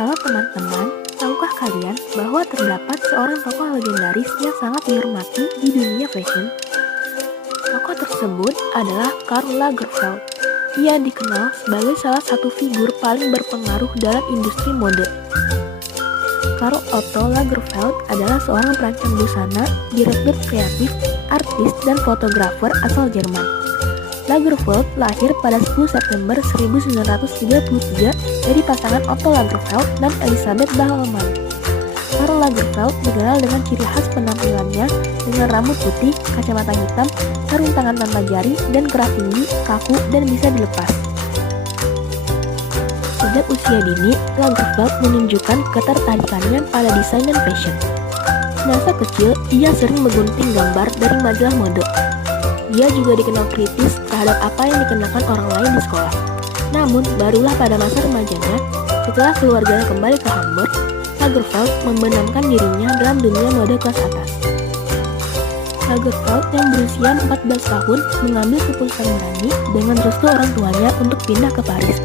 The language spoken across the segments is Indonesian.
Halo teman-teman, tahukah kalian bahwa terdapat seorang tokoh legendaris yang sangat dihormati di dunia fashion? Tokoh tersebut adalah Karl Lagerfeld. Ia dikenal sebagai salah satu figur paling berpengaruh dalam industri mode. Karl Otto Lagerfeld adalah seorang perancang busana, direktur kreatif, artis, dan fotografer asal Jerman. Lagerfeld lahir pada 10 September 1933 dari pasangan Otto Lagerfeld dan Elisabeth Baumann. Karl Lagerfeld dikenal dengan ciri khas penampilannya dengan rambut putih, kacamata hitam, sarung tangan tanpa jari, dan keras tinggi, kaku, dan bisa dilepas. Sejak usia dini, Lagerfeld menunjukkan ketertarikannya pada desain dan fashion. Semasa kecil, ia sering menggunting gambar dari majalah mode. Dia juga dikenal kritis terhadap apa yang dikenakan orang lain di sekolah. Namun, barulah pada masa remajanya, setelah keluarganya kembali ke Hamburg, Lagerfeld membenamkan dirinya dalam dunia mode kelas atas. Lagerfeld yang berusia 14 tahun mengambil keputusan berani dengan restu orang tuanya untuk pindah ke Paris.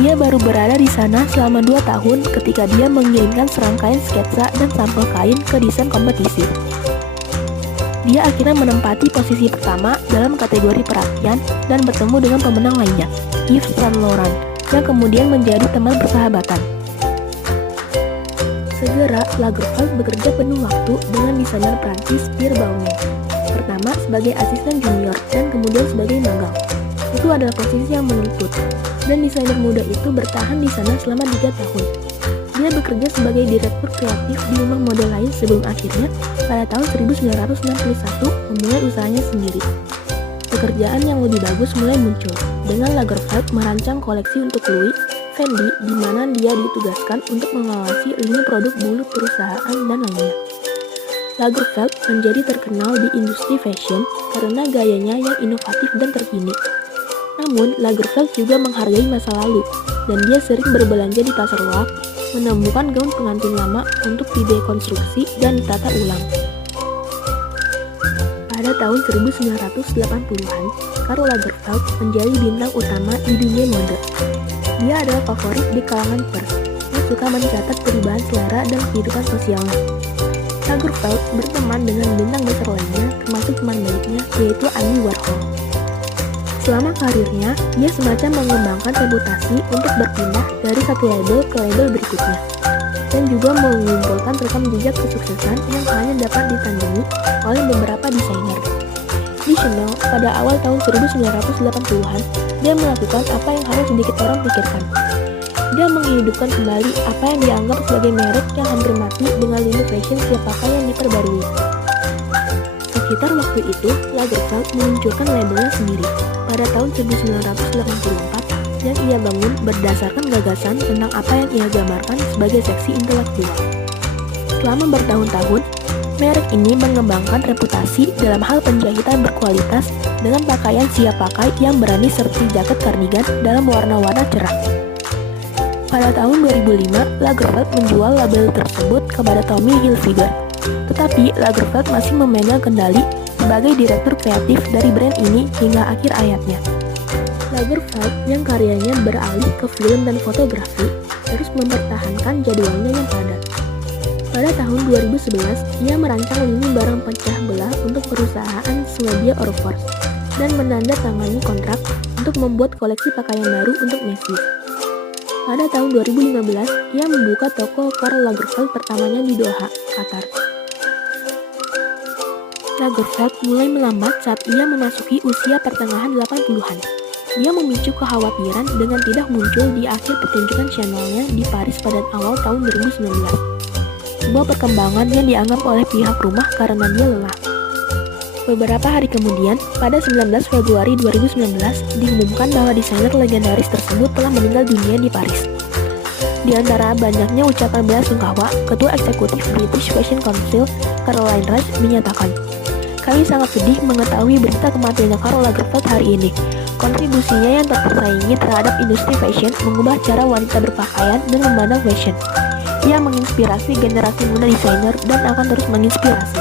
Dia baru berada di sana selama 2 tahun ketika dia mengirimkan serangkaian sketsa dan sampel kain ke desain kompetisi. Dia akhirnya menempati posisi pertama dalam kategori perapian dan bertemu dengan pemenang lainnya, Yves Saint Laurent, yang kemudian menjadi teman persahabatan. Segera, Lagerfeld bekerja penuh waktu dengan desainer Prancis Pierre Balmain. Pertama sebagai asisten junior dan kemudian sebagai magang. Itu adalah posisi yang menuntut, dan desainer muda itu bertahan di sana selama 3 tahun. Dia bekerja sebagai direktur kreatif di rumah mode lain sebelum akhirnya pada tahun 1961 memulai usahanya sendiri. Pekerjaan yang lebih bagus mulai muncul, dengan Lagerfeld merancang koleksi untuk Louis Fendi di mana dia ditugaskan untuk mengawasi lini produk bulu perusahaan dan lainnya. Lagerfeld menjadi terkenal di industri fashion karena gayanya yang inovatif dan terkini. Namun, Lagerfeld juga menghargai masa lalu, dan dia sering berbelanja di pasar loak, menemukan gaun pengantin lama untuk didekonstruksi dan ditata ulang. Pada tahun 1980-an, Karl Lagerfeld menjadi bintang utama di dunia mode. Dia adalah favorit di kalangan pers, yang suka mencatat perubahan selera dan kehidupan sosialnya. Lagerfeld berteman dengan bintang besar lainnya, termasuk teman baiknya, yaitu Andy Warhol. Selama karirnya, dia semacam mengembangkan reputasi untuk berpindah dari satu label ke label berikutnya, dan juga mengumpulkan rekam jejak kesuksesan yang hanya dapat ditandingi oleh beberapa desainer. Di Chanel, pada awal tahun 1980-an, dia melakukan apa yang harus sedikit orang pikirkan. Dia menghidupkan kembali apa yang dianggap sebagai merek yang hampir mati dengan lini fashion siap pakai yang diperbarui. Sekitar waktu itu, Lagerfeld meluncurkan labelnya sendiri pada tahun 1984 yang ia bangun berdasarkan gagasan tentang apa yang ia gambarkan sebagai seksi intelektual. Selama bertahun-tahun, merek ini mengembangkan reputasi dalam hal penjahitan berkualitas dengan pakaian siap pakai yang berani seperti jaket kardigan dalam warna-warna cerah. Pada tahun 2005, Lagerfeld menjual label tersebut kepada Tommy Hilfiger. Tetapi Lagerfeld masih memegang kendali sebagai direktur kreatif dari brand ini hingga akhir hayatnya. Lagerfeld yang karyanya beralih ke film dan fotografi terus mempertahankan jadwalnya yang padat. Pada tahun 2011, ia merancang lini barang pecah belah untuk perusahaan Swedia Orfors dan menandatangani kontrak untuk membuat koleksi pakaian baru untuk Macy's. Pada tahun 2015, ia membuka toko Karl Lagerfeld pertamanya di Doha, Qatar. Lagerfeld mulai melambat saat ia memasuki usia pertengahan 80-an. Dia memicu kekhawatiran dengan tidak muncul di akhir pertunjukan Chanel-nya di Paris pada awal tahun 2019. Sebuah perkembangan yang dianggap oleh pihak rumah karena dia lelah. Beberapa hari kemudian, pada 19 Februari 2019, diumumkan bahwa desainer legendaris tersebut telah meninggal dunia di Paris. Di antara banyaknya ucapan bela sungkawa, Ketua Eksekutif British Fashion Council, Caroline Rice, menyatakan, "Kami sangat sedih mengetahui berita kematiannya Karl Lagerfeld hari ini. Kontribusinya yang tak tersaingi terhadap industri fashion mengubah cara wanita berpakaian dan memandang fashion. Ia menginspirasi generasi muda desainer dan akan terus menginspirasi."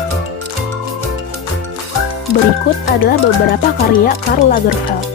Berikut adalah beberapa karya Karl Lagerfeld.